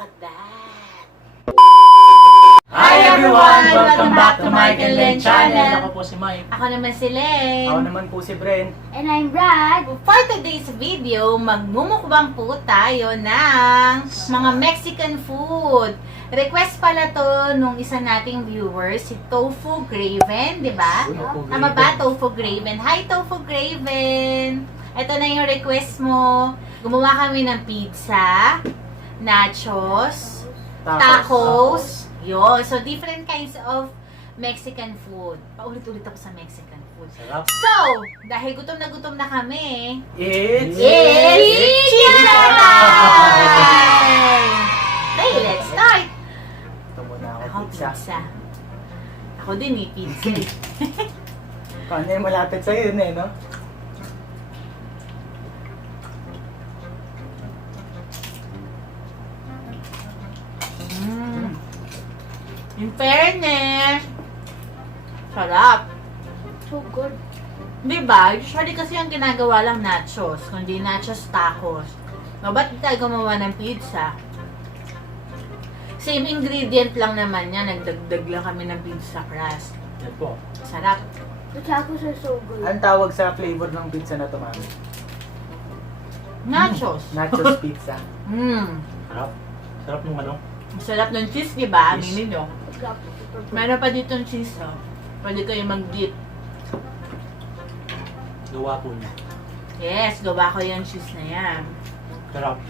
Look at that! Hi everyone! Welcome back to Mike and Len Channel. Ako po si Mike. Ako naman si Len. Ako naman po si Bren. And I'm Brad. For today's video, magmumukbang po tayo ng mga Mexican food. Request pala to nung isa nating viewers, si Tofu Graven, di ba? Tama ba? Tofu Graven. Hi, Tofu Graven! Ito na yung request mo. Gumawa kami ng pizza, nachos, tacos. Yun. So, different kinds of Mexican food. Paulit-ulit ako sa Mexican food. Sarap. So, dahil gutom na kami, It's pizza time! Okay, let's start! Ito muna Ako, ako pizza. pizza. Ako din pizza. Paano yung malapit sa'yo yun no? In fairness, sarap. So good. Diba? Usually kasi yung ginagawa lang nachos, kundi nachos tacos. No, ba't tayo gumawa ng pizza? Same ingredient lang naman yan. Nagdagdag lang kami ng pizza crust. Yan po. Sarap. The tacos are so good. Ang tawag sa flavor ng pizza na to, mami? Nachos. Nachos pizza. Sarap. Sarap ng ano. Ang sarap ng cheese, diba? Cheese. Aminin nyo. Super good. Meron pa dito cheese, oh. Pwede kayo mag-dip. Gawa po niya. Yes, gawa ko yung cheese na yan. Sarap.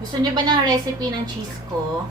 Gusto niyo ba ng recipe ng cheese ko?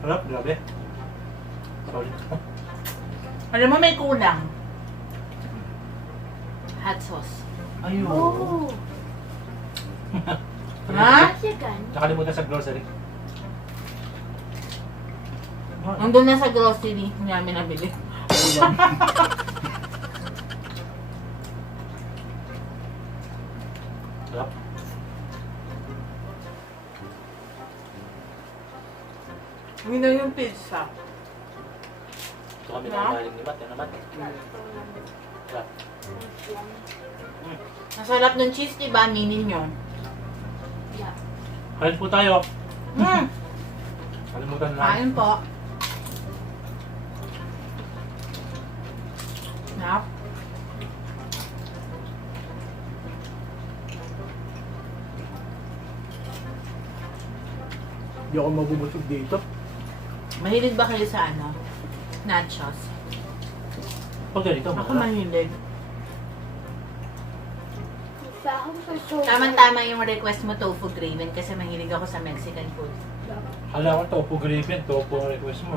Sarap, grabe. Solid. Alam mo, may kulang. Hot sauce. Ayun. Oh. Ha? Mexican. Nakalimutan sa grocery. Nandun na sa grocery, hindi namin nabili. Sarap. Hindi na yung pizza. Ito kami Na? nakagaling ni Matt. Yan naman. Sarap. Ang sarap ng cheese, diba? Minin nyo. Yeah. Kain po tayo. Mm. Kalimutan lang. Kain po. Sarap. Hindi ako mabubusog dito. Mahilig ba kayo sa ano? Nachos? Pag ganito, Ako masarap. mahilig. The tacos are so Tama-tama yung request mo, Tofu Graven, kasi mahilig ako sa Mexican food. good. Hala ko, tofu griffin. Tofu ang request mo.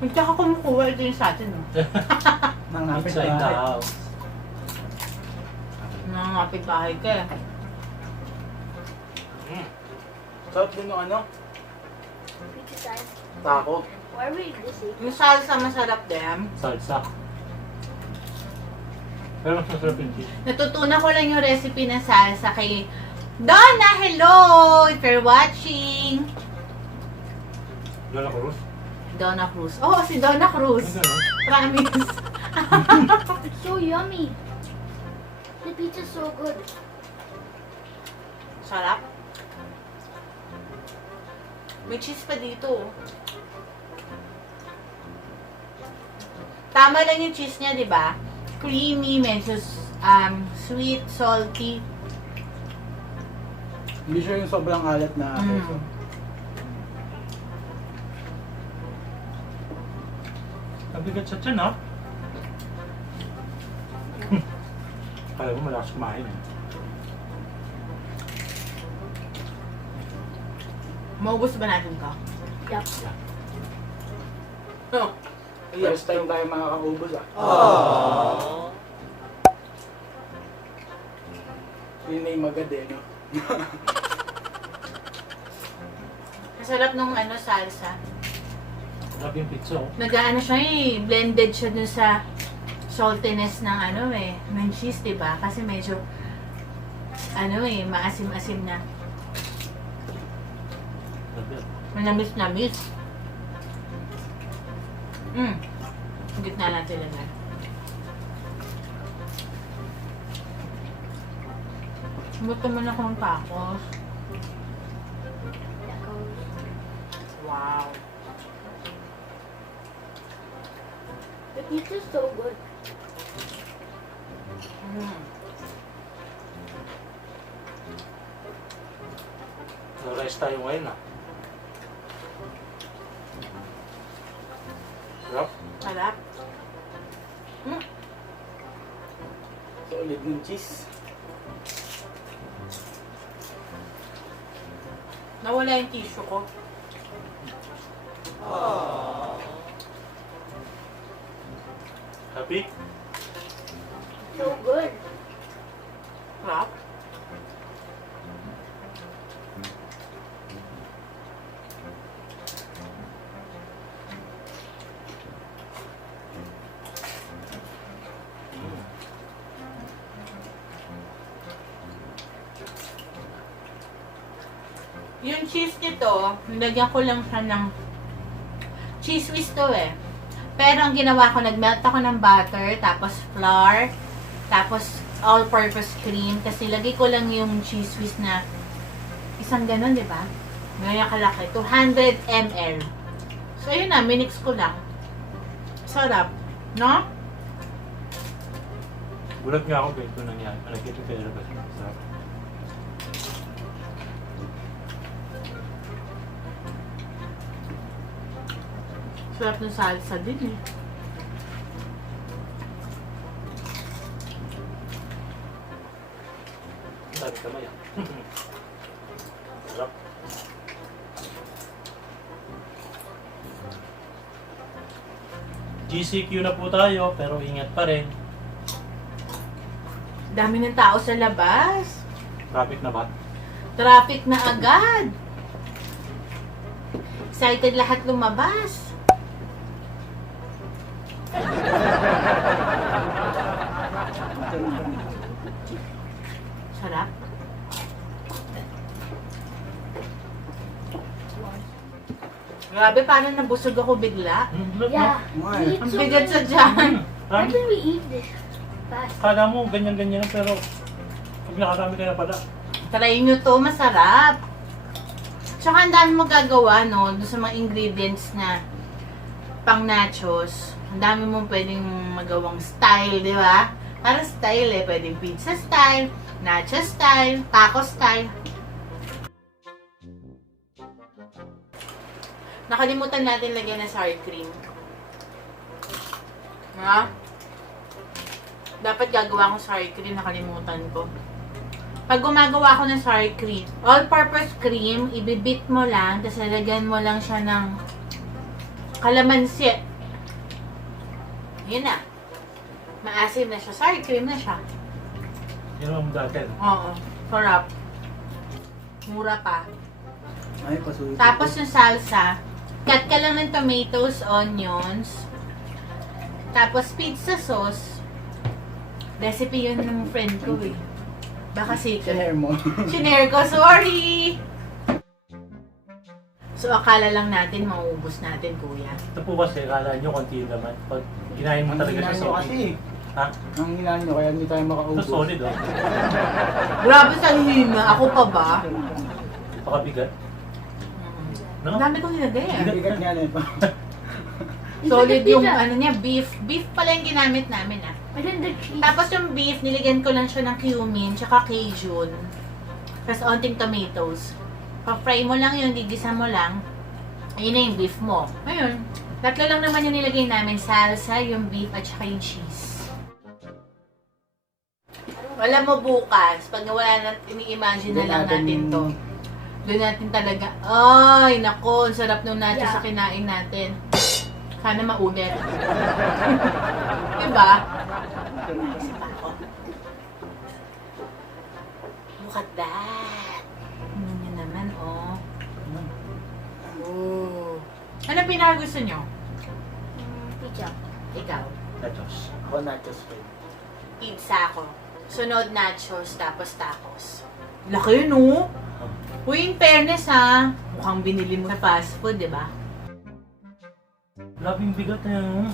Magtsaka kumukuha ito yung sa atin, no? Nangapit Pizza in the bahay. house. Nangangapit bahay ka eh. Sarap din yung ano? Pizza time. Taco. Why are we this? Yung salsa masarap din. Salsa. Pero mas masarap yung cheese. Natutunan ko lang yung recipe ng salsa kay Donna. Hello! If you're watching. Lola Cruz. Donna Cruz. Oh, si Donna Cruz. Ano gano'n? Promise. It's so yummy. The pizza's so good. Sarap. May cheese pa dito. Tama lang yung cheese niya, di ba? Creamy, medyo sweet, salty. Hindi siya yung sobrang alat na queso. Nabigat sa tiyan, ha? Kaya mo malakas kumain, eh. Maubos ba natin ka? Yup. Oh. First time tayo makakaubos Yun na yung magad no? Masarap nung salsa. Sarap yung pizza, oh. Nag-ano siya blended siya dun sa saltiness ng ng cheese, diba? Kasi medyo maasim-asim na. Sarap yan. Manamis-namis. Gitna natin lang. Buto mo na kung tacos. Wow. The pizza's so good. Na-rest tayo ngayon ah. Sarap. Sarap. Solid ng cheese. Nawala yung tissue ko. Happy? So good. Sarap. Yung cheese nito, nilagyan ko lang siya ng cheese whiz to eh. Pero ang ginawa ko, nagmelt ako ng butter, tapos flour, tapos all-purpose cream. Kasi lagay ko lang yung cheese whiz na isang ganun, di ba? Ganyan kalaki. 200 ml. So, ayun na. Minix ko lang. Sarap. No? Gulat nga ako ganito nangyari. Nakikita kayo na ba? Sarap. Sarap ng salsa din eh. Sabi kamay ah. Sarap. GCQ na po tayo, pero ingat pa rin. Dami ng tao sa labas. Traffic na ba? Traffic na agad. Excited lahat lumabas. Sarap. Grabe, parang nabusog ako bigla. Yeah. Why? We eat Ang so bigat sa many. tiyan. Why did we eat this fast? Kala mo ganyan-ganyan pero pag nakarami ka na pala. Try nyo to, masarap. Tsaka ang dami mo gagawa, no? Doon sa mga ingredients na pang nachos. Ang dami mo pwedeng magawang style, di ba? Parang style eh. Pwedeng pizza style, nacho style, taco style. Nakalimutan natin lagyan ng sour cream. Ha? Dapat gagawa akong sour cream, nakalimutan ko. Pag gumagawa ako ng sour cream, all-purpose cream, ibibit mo lang, tapos lalagyan mo lang siya ng kalamansi. Yun na. Maasim na siya. Sour cream na siya. Yun ang dati. Oo. Sarap. Mura pa. Ay, pasulit. Tapos yung salsa, cut ka lang ng tomatoes, onions, tapos pizza sauce. Recipe yun ng friend ko eh. Baka Share secret. mo. Shinare ko, sorry! So, akala lang natin, mauubos natin, kuya. Ito po kasi, kala nyo konti naman. Pag kinain mo Ang talaga hinaan siya nyo sa kasi. Ha? Ang hinaan nyo, kaya hindi tayo Ito makaubos. solid oh. Grabe sa hina. Ako pa ba? Pakabigat. Ang dami kong nilagay eh. Bigat nga na ito. Solid yung pizza. ano niya, beef. Beef pala yung ginamit namin ah. And then the cheese. Tapos yung beef, niligyan ko lang siya ng cumin, tsaka Cajun. Tapos onting tomatoes. Pa-fry mo lang yun, gigisa mo lang. Ayun na yung beef mo. Ayun. Tatlo lang naman yung nilagay namin. Salsa, yung beef, at saka yung cheese. Wala mo bukas, pag nawala na, ini-imagine na lang natin to. Doon natin talaga, ay, nako, ang sarap nung nacho Yeah. sa kinain natin. Sana maulit. Diba? Isip ako. Look at that. Yun naman, oh. Oh. Ano pinakagusto nyo? Pizza. Ikaw. Nachos. Ako nachos friend. Pizza ako. Sunod nachos, tapos tacos. Laki yun, oh. Uy, in fairness ha. mukhang binili mo sa fast food, di ba? Grabe yung bigat na yun.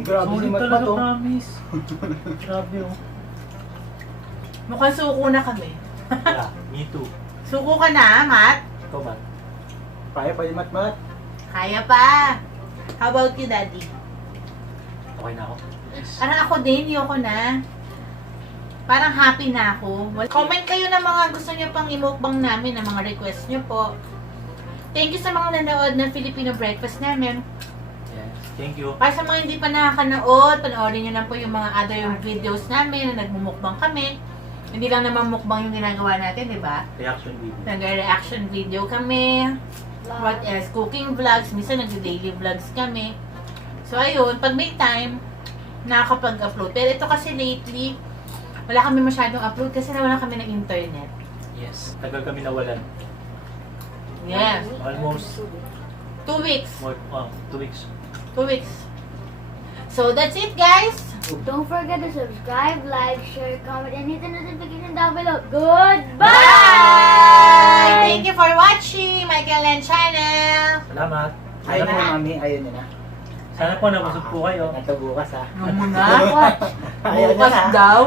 Grabe si Solid Matmat talaga, oh. promise. Grabe oh. Mukhang suko na kami. Yeah, me too. Suko ka na, Matt? Ikaw ba? Kaya pa yung Matmat. Kaya pa. How about you, Daddy? Okay na ako. Parang ako din, yoko na. Parang happy na ako. Comment kayo ng mga gusto nyo pang imukbang namin, ng mga request nyo po. Thank you sa mga nanood ng Filipino breakfast namin. Yes, thank you. Para sa mga hindi pa nakakanood, panoorin nyo lang po yung mga other videos namin na nagmumukbang kami. Hindi lang naman mukbang yung ginagawa natin, di ba? Reaction video. Nag-reaction video kami. What else? Cooking vlogs. Minsan nag-daily vlogs kami. So, ayun. Pag may time, nakakapag-upload. Pero ito kasi lately, wala kami masyadong upload kasi wala kami ng internet. Yes. Tagal kami nawalan. Yes. Almost 2 weeks. more, 2 weeks. 2 weeks. So, that's it, guys. Don't forget to subscribe, like, share, comment, and hit the notification down below. Goodbye! Bye! Thank you for watching Michael Len Channel. Salamat. Ayun Sana na, po, mami. Ayun na. sana po nabusog po kayo. Ito bukas ha. Ano mo na? Ayun na Bukas na. daw.